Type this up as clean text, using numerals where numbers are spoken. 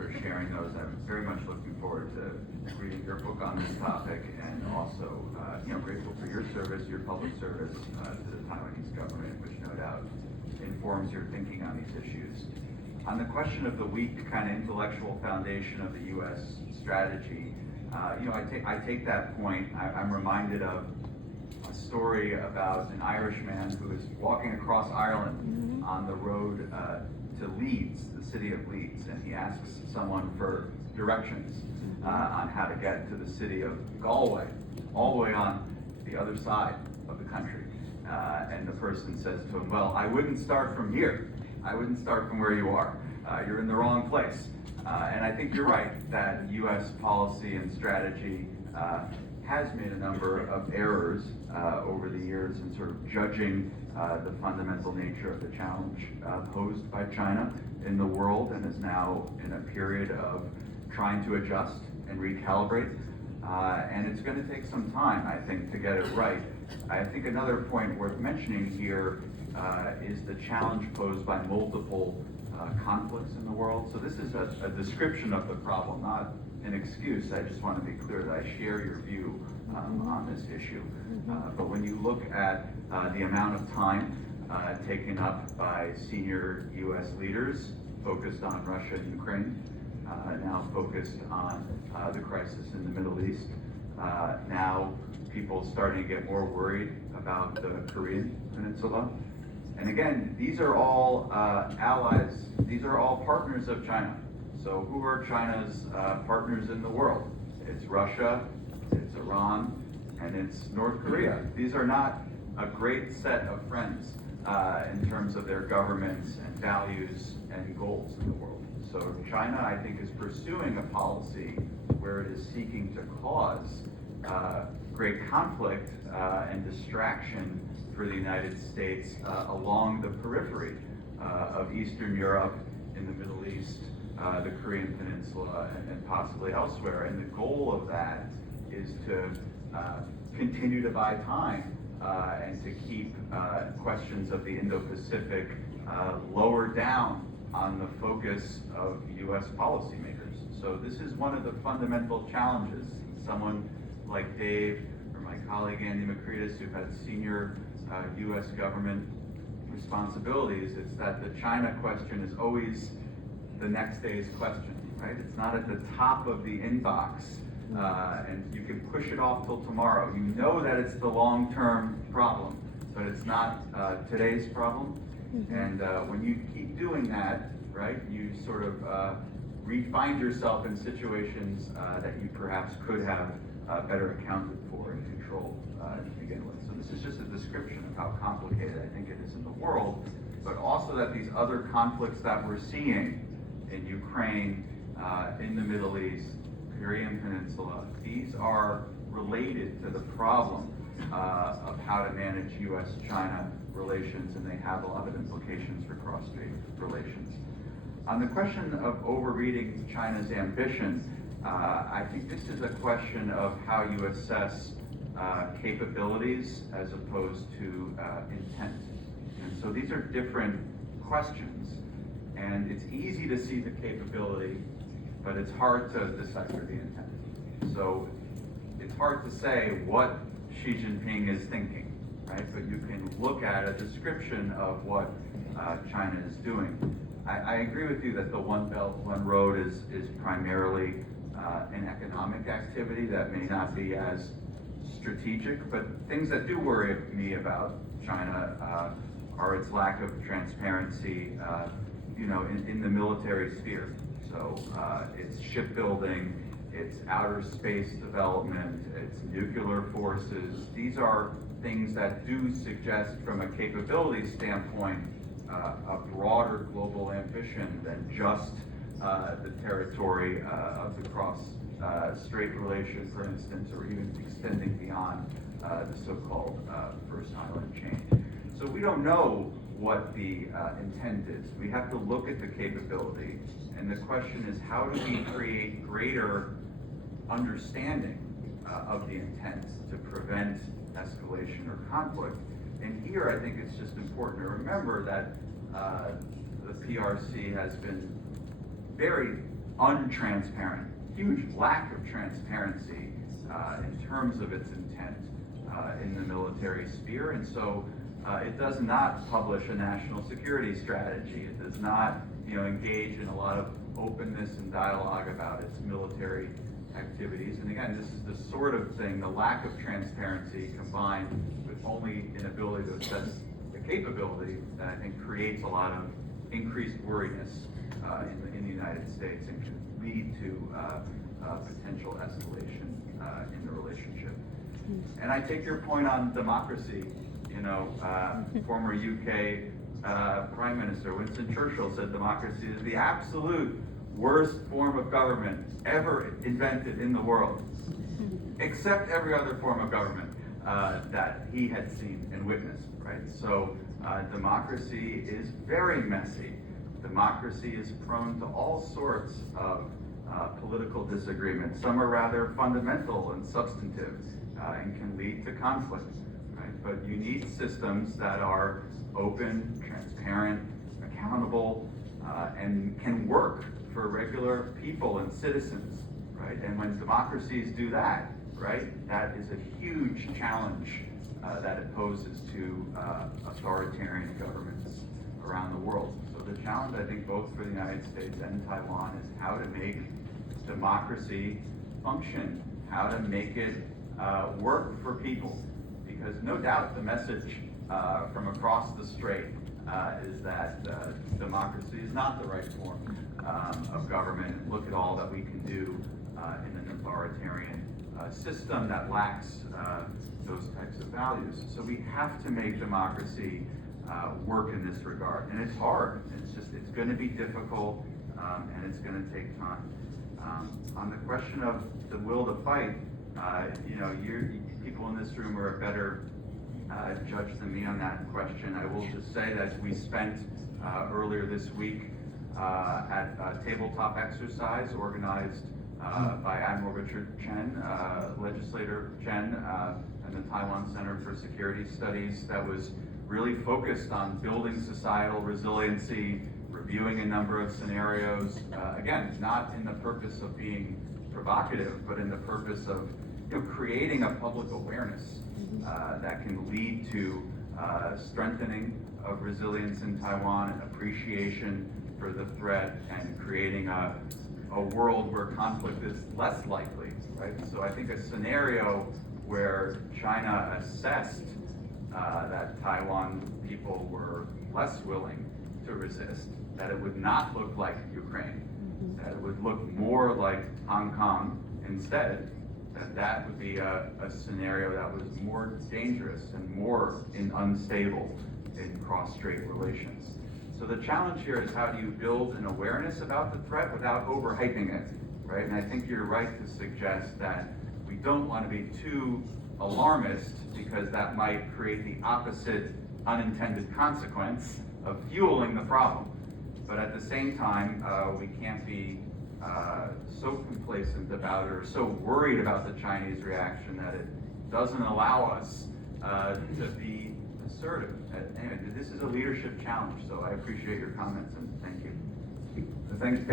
for sharing those. I'm very much looking forward to reading your book on this topic, and also, grateful for your service, your public service to the Taiwanese government, which no doubt informs your thinking on these issues. On the question of the weak kind of intellectual foundation of the U.S. strategy, I take that point. I'm reminded of a story about an Irishman who is walking across Ireland on the road to Leeds, the city of Leeds, and he asks someone for directions on how to get to the city of Galway, all the way on the other side of the country. And the person says to him, well, I wouldn't start from here. I wouldn't start from where you are. You're in the wrong place. And I think you're right that U.S. policy and strategy has made a number of errors over the years in sort of judging the fundamental nature of the challenge posed by China in the world, and is now in a period of trying to adjust and recalibrate. And it's going to take some time, I think, to get it right. I think another point worth mentioning here is the challenge posed by multiple conflicts in the world. So this is a description of the problem, not an excuse. I just want to be clear that I share your view on this issue. But when you look at the amount of time taken up by senior U.S. leaders focused on Russia and Ukraine, now focused on the crisis in the Middle East, now people starting to get more worried about the Korean Peninsula. And again, these are all allies, these are all partners of China. So who are China's partners in the world? It's Russia, it's Iran, and it's North Korea. These are not a great set of friends in terms of their governments and values and goals in the world. So China, I think, is pursuing a policy where it is seeking to cause great conflict and distraction for the United States along the periphery of Eastern Europe, in the Middle East, the Korean Peninsula, and possibly elsewhere. And the goal of that is to continue to buy time and to keep questions of the Indo-Pacific lower down on the focus of U.S. policymakers. So this is one of the fundamental challenges. Someone like Dave or my colleague Andy McCreadis, who've had senior U.S. government responsibilities, it's that the China question is always the next day's question, right? It's not at the top of the inbox, and you can push it off till tomorrow. You know that it's the long-term problem, but it's not today's problem. And when you keep doing that, right, you sort of find yourself in situations that you perhaps could have better accounted for and controlled to begin with. So this is just a description of how complicated I think it is in the world, but also that these other conflicts that we're seeing in Ukraine, in the Middle East, Korean Peninsula, these are related to the problem of how to manage U.S.-China relations, and they have a lot of implications for cross-strait relations. On the question of overreading China's ambition, I think this is a question of how you assess capabilities as opposed to intent. And so these are different questions, and it's easy to see the capability, but it's hard to decipher the intent. So it's hard to say what Xi Jinping is thinking, right? But you can look at a description of what China is doing. I agree with you that the One Belt, One Road is primarily an economic activity that may not be as strategic, but things that do worry me about China are its lack of transparency, in the military sphere. So its shipbuilding, its outer space development, its nuclear forces. These are things that do suggest, from a capability standpoint, a broader global ambition than just the territory of the cross-strait relation, for instance, or even extending beyond the so-called First Island chain. So we don't know what the intent is. We have to look at the capability, and the question is, how do we create greater understanding of the intent to prevent escalation or conflict? And here, I think it's just important to remember that the PRC has been very untransparent, huge lack of transparency in terms of its intent in the military sphere. And so it does not publish a national security strategy. It does not, engage in a lot of openness and dialogue about its military activities. And again, this is the sort of thing, the lack of transparency combined with only an ability to assess the capability, that I think creates a lot of increased worriness in the United States and can lead to potential escalation in the relationship. And I take your point on democracy. Former UK Prime Minister Winston Churchill said democracy is the absolute worst form of government ever invented in the world, except every other form of government that he had seen and witnessed, right? So democracy is very messy. Democracy is prone to all sorts of political disagreements. Some are rather fundamental and substantive and can lead to conflict, right? But you need systems that are open, transparent, accountable, and can work for regular people and citizens, right? And when democracies do that, right, that is a huge challenge that it poses to authoritarian governments around the world. So the challenge, I think, both for the United States and Taiwan is how to make democracy function, how to make it work for people. Because no doubt the message from across the strait is that democracy is not the right form of government. Look at all that we can do in an authoritarian system that lacks those types of values. So we have to make democracy work in this regard. And it's hard. It's going to be difficult, and it's going to take time. On the question of the will to fight, people in this room are a better judge than me on that question. I will just say that we spent earlier this week at a tabletop exercise organized by Admiral Richard Chen, Legislator Chen, and the Taiwan Center for Security Studies, that was really focused on building societal resiliency, reviewing a number of scenarios, again, not in the purpose of being provocative, but in the purpose of creating a public awareness that can lead to strengthening of resilience in Taiwan, and appreciation for the threat, and creating a world where conflict is less likely, right? So I think a scenario where China assessed that Taiwan people were less willing to resist, that it would not look like Ukraine, that it would look more like Hong Kong instead, that would be a scenario that was more dangerous and more unstable in cross-strait relations. So the challenge here is, how do you build an awareness about the threat without overhyping it, right? And I think you're right to suggest that we don't want to be too alarmist, because that might create the opposite unintended consequence of fueling the problem. But at the same time, we can't be so complacent about it, or so worried about the Chinese reaction, that it doesn't allow us to be assertive. Anyway, this is a leadership challenge, so I appreciate your comments, and thank you. Thanks.